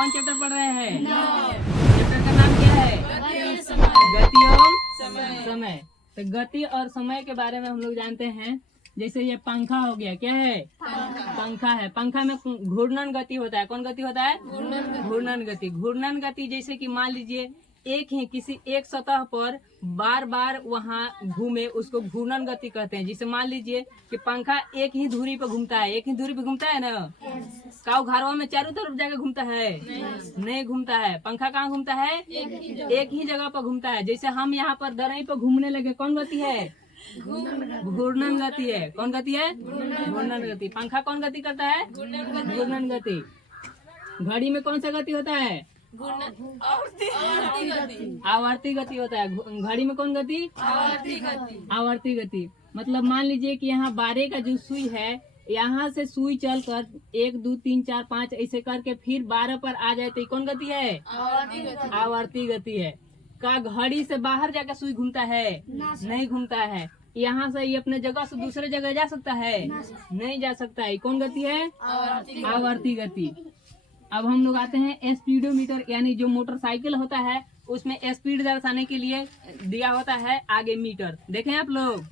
कौन चैप्टर पढ़ रहे हैं? चैप्टर का नाम क्या है? गति और समय। तो गति और समय के बारे में हम लोग जानते हैं। जैसे ये पंखा हो गया, क्या है? पंखा है। पंखा में घूर्णन गति होता है। कौन गति होता है? घूर्णन गति। घूर्णन गति जैसे कि मान लीजिए एक ही किसी एक सतह पर बार बार वहाँ घूमे, उसको घूर्णन गति कहते हैं। जैसे मान लीजिए कि पंखा एक ही धुरी पे घूमता है। एक ही धुरी पे घूमता है ना? काऊ घरवा में चारों तरफ जाके घूमता है? नहीं घूमता है। पंखा कहाँ घूमता है? एक ही जगह पर घूमता है। जैसे हम यहाँ पर दरई पर घूमने लगे, कौन गति है? घूर्णन गति है। कौन गति है? घूर्णन गति। पंखा कौन गति करता है? घूर्णन गति। घड़ी में कौन सा गति होता है? आवर्ती गति होता है। घड़ी में कौन गति? आवर्ती गति। मतलब मान लीजिए कि यहाँ 12 का जो सुई है, यहाँ से सुई चलकर 1 2 3 4 5 ऐसे करके फिर 12 पर आ जाए तो कौन गति है? आवर्ती गति है। का घड़ी से बाहर जाकर सुई घूमता है? नहीं घूमता है। यहाँ से ये अपने जगह से दूसरे जगह जा सकता है? नहीं जा सकता है। कौन गति है? आवर्ती गति। अब हम लोग आते हैं स्पीडोमीटर, यानी जो मोटरसाइकिल होता है उसमें स्पीड दर्शाने के लिए दिया होता है आगे मीटर। देखें आप लोग,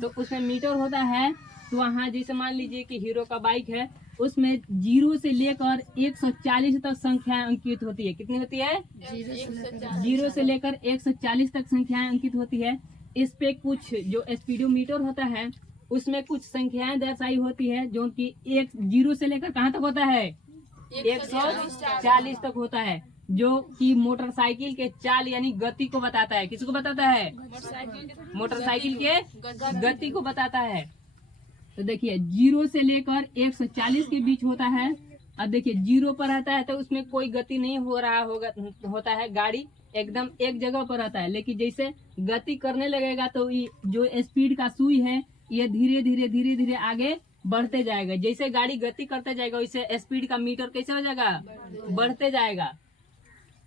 तो उसमें मीटर होता है। तो वहाँ जैसे मान लीजिए कि हीरो का बाइक है, उसमें 0 से लेकर 140 तक संख्या अंकित होती है। कितनी होती है? 0 से लेकर 140 तक संख्याएं अंकित होती है। इस पे कुछ जो स्पीडोमीटर होता है उसमें कुछ संख्याएं दर्शाई होती है, जो कि 0 से लेकर कहाँ तक होता है? 140 तक होता है, जो कि मोटरसाइकिल के चाल यानी गति को बताता है। किसको बताता है? मोटरसाइकिल के गति को बताता है। तो देखिए 0 से लेकर 140 के बीच होता है। अब देखिए 0 पर रहता है तो उसमें कोई गति नहीं हो रहा होता है, गाड़ी एकदम एक जगह पर रहता है। लेकिन जैसे गति करने लगेगा तो जो स्पीड का सुई है ये धीरे धीरे आगे बढ़ते जाएगा। जैसे गाड़ी गति करते जाएगा वैसे स्पीड का मीटर कैसे हो जाएगा? बढ़ते जाएगा।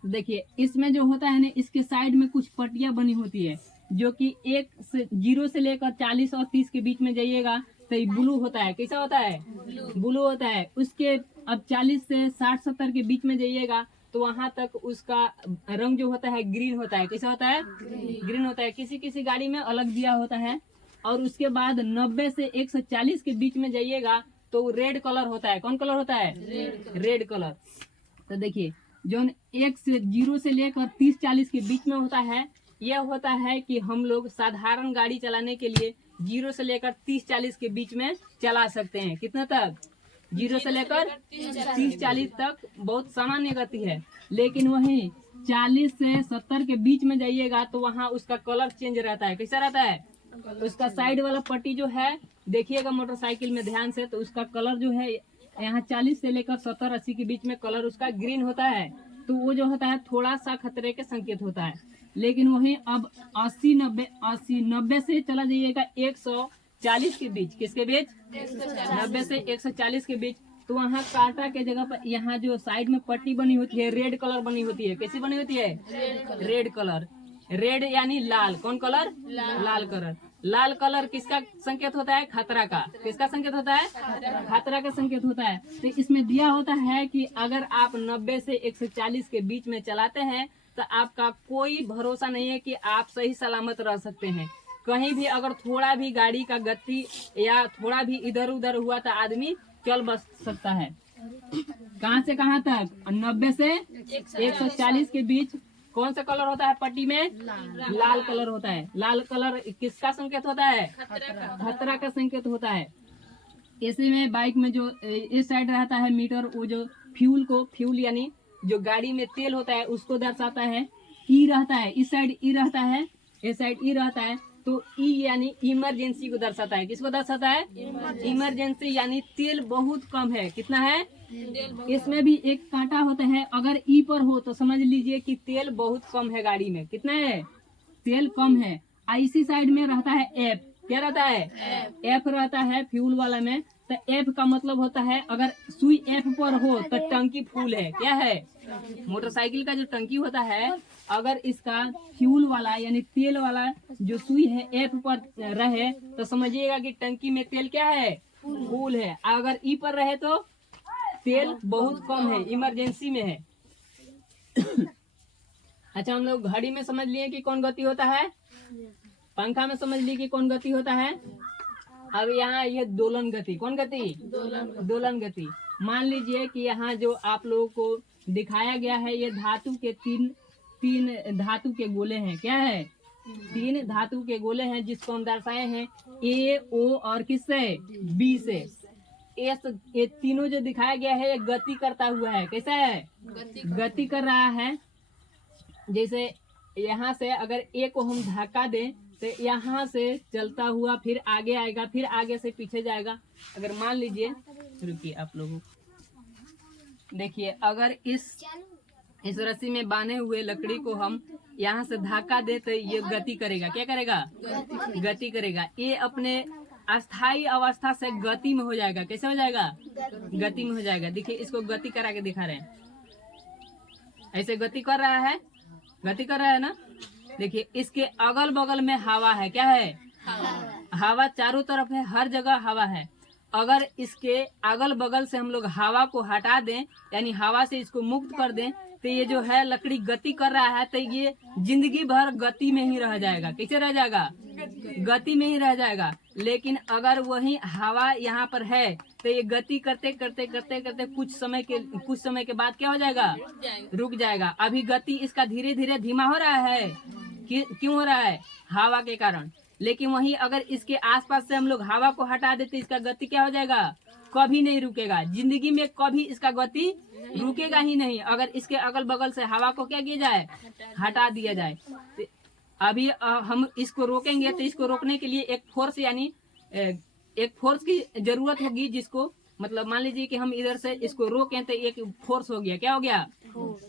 देखिए इसमें जो होता है ना, इसके साइड में कुछ पट्टियां बनी होती है, जो कि 0 से लेकर 40 और 30 के बीच में जाइएगा तो ये ब्लू होता है। कैसा होता है? ब्लू होता है। उसके अब 40 से 60 70 के बीच में जाइएगा तो वहां तक उसका रंग जो होता है ग्रीन होता है। कैसा होता है? ग्रीन होता है। किसी किसी गाड़ी में अलग दिया होता है। और उसके बाद 90 से 140 के बीच में जाइएगा तो रेड कलर होता है। कौन कलर होता है? Red colour. तो देखिए जो 0 से लेकर 30 40 के बीच में होता है, यह होता है कि हम लोग साधारण गाड़ी चलाने के लिए 0 से लेकर 30 40 के बीच में चला सकते हैं। कितना तक? 0 से लेकर 30 40 तक बहुत सामान्य गति है। लेकिन वहीं 40 से 70 के बीच में जाइएगा तो वहाँ उसका कलर चेंज रहता है। कैसा रहता है? उसका साइड वाला पट्टी जो है, देखिएगा मोटरसाइकिल में ध्यान से, तो उसका कलर जो है यहाँ 40 से लेकर 70 80 के बीच में कलर उसका ग्रीन होता है। तो वो जो होता है थोड़ा सा खतरे के संकेत होता है। लेकिन वहीं अब 80 90 से चला जाइएगा 140 के बीच। किसके बीच? 90 से 140 के बीच। तो वहाँ कांटा के जगह पर यहाँ जो साइड में पट्टी बनी होती है रेड कलर बनी होती है। कैसी बनी होती है? Red colour. रेड यानी लाल। कौन कलर? लाल कलर। लाल कलर किसका संकेत होता है? खतरा का। किसका संकेत होता है? खतरा का संकेत होता है। तो इसमें दिया होता है कि अगर आप 90 से 140 के बीच में चलाते हैं तो आपका कोई भरोसा नहीं है कि आप सही सलामत रह सकते हैं। कहीं भी अगर थोड़ा भी गाड़ी का गति या थोड़ा भी इधर उधर हुआ तो आदमी चल बच सकता है। कहाँ से कहाँ तक? 90 से 140 के बीच। कौन सा कलर होता है पट्टी में? लाल कलर होता है। लाल कलर किसका संकेत होता है? खतरा का संकेत होता है। ऐसे में बाइक में जो इस साइड रहता है मीटर, वो जो फ्यूल यानी जो गाड़ी में तेल होता है उसको दर्शाता है। ई रहता है, इस साइड ई रहता है, इस साइड ई रहता है। तो ई यानी इमरजेंसी को दर्शाता है। किसको दर्शाता है? इमरजेंसी यानी तेल बहुत कम है। कितना है? इसमें भी एक कांटा होता है, अगर ई पर हो तो समझ लीजिए कि तेल बहुत कम है गाड़ी में। कितना है? तेल कम है। इसी साइड में रहता है एफ। क्या रहता है? एफ रहता है फ्यूल वाला में। तो एफ का मतलब होता है अगर सुई एफ पर हो तो टंकी फुल है। क्या है? मोटरसाइकिल का जो टंकी होता है, अगर इसका फ्यूल वाला यानी तेल वाला जो सुई है एफ पर रहे तो समझिएगा कि टंकी में तेल क्या है? फुल है। अगर ई पर रहे तो तेल बहुत कम है, इमरजेंसी में है। अच्छा, हम लोग घड़ी में समझ लिए कि कौन गति होता है, पंखा में समझ लिए कि कौन गति होता है। अब यहाँ ये दोलन गति, कौन गति, दोलन गति। मान लीजिए कि यहाँ जो आप लोगों को दिखाया गया है, ये धातु के तीन धातु के गोले हैं। क्या है, 3 धातु के गोले हैं, जिसको हम दर्शाए हैं ए, ओ और किससे, बी से। ये तीनों जो दिखाया गया है, ये गति करता हुआ है। कैसा है, गति कर रहा है। जैसे यहाँ से अगर ए को हम धक्का दें तो यहाँ से चलता हुआ फिर आगे आएगा, फिर आगे से पीछे जाएगा। अगर मान लीजिए, रुकिए आप लोगों, देखिए अगर इस रस्सी में बांधे हुए लकड़ी को हम यहाँ से धक्का दे तो ये गति करेगा। क्या करेगा, गति करेगा। ये अपने अस्थाई अवस्था से गति में हो जाएगा। कैसे हो जाएगा, गति में हो जाएगा। देखिए इसको गति करा के दिखा रहे हैं, ऐसे गति कर रहा है, गति कर रहा है ना। देखिए इसके अगल बगल में हवा है। क्या है, हवा चारों तरफ है, हर जगह हवा है। अगर इसके अगल बगल से हम लोग हवा को हटा दें, यानी हवा से इसको मुक्त कर दें, तो ये जो है लकड़ी गति कर रहा है, तो ये जिंदगी भर गति में ही रह जाएगा। कैसे रह जाएगा, गति में ही रह जाएगा। लेकिन अगर वही हवा यहाँ पर है तो ये गति करते करते करते करते कुछ समय के बाद क्या हो जाएगा, रुक जाएगा। अभी गति इसका धीरे धीरे धीमा हो रहा है। क्यों हो रहा है, हवा के कारण। लेकिन वहीं अगर इसके आसपास से हम लोग हवा को हटा देते, इसका गति क्या हो जाएगा, कभी नहीं रुकेगा। जिंदगी में कभी इसका गति रुकेगा ही नहीं, अगर इसके अगल बगल से हवा को क्या किया जाए, हटा दिया जाए। अभी हम इसको रोकेंगे तो इसको रोकने के लिए एक फोर्स, यानी एक फोर्स की जरूरत होगी, जिसको मतलब मान लीजिए कि हम इधर से इसको रोकें तो एक फोर्स हो गया। क्या हो गया,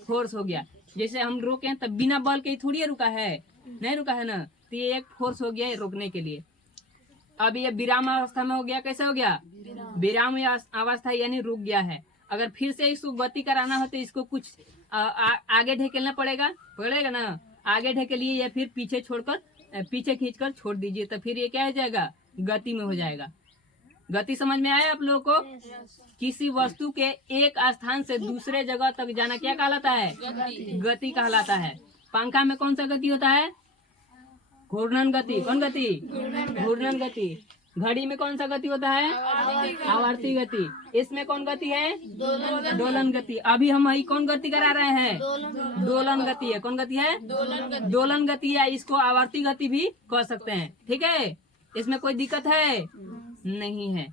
फोर्स हो गया। जैसे हम रोकें तब बिना बल के थोड़ी रुका है, नहीं रुका है ना, तो ये एक फोर्स हो गया रोकने के लिए। अब ये विराम अवस्था में हो गया। कैसे हो गया, विराम अवस्था, यानी रुक गया है। अगर फिर से इसको गति कराना हो तो इसको कुछ आगे ढकेलना पड़ेगा ना। आगे ढकेलिए या फिर पीछे छोड़कर, पीछे खींचकर छोड़ दीजिए, तो फिर ये क्या हो जाएगा, गति में हो जाएगा। गति समझ में आया आप लोगों को। किसी वस्तु के एक स्थान से दूसरे जगह तक जाना क्या कहलाता है, गति कहलाता है। पंखा में कौन सा गति होता है, घूर्णन गति। कौन गति, घूर्णन गति। घड़ी में कौन सा गति होता है, आवर्ती गति। इसमें कौन गति है, दोलन गति। अभी हम वही कौन गति करा रहे हैं, दोलन गति है। कौन गति है, दोलन गति है। इसको आवर्ती गति भी कह सकते हैं। ठीक है, इसमें कोई दिक्कत है नहीं है।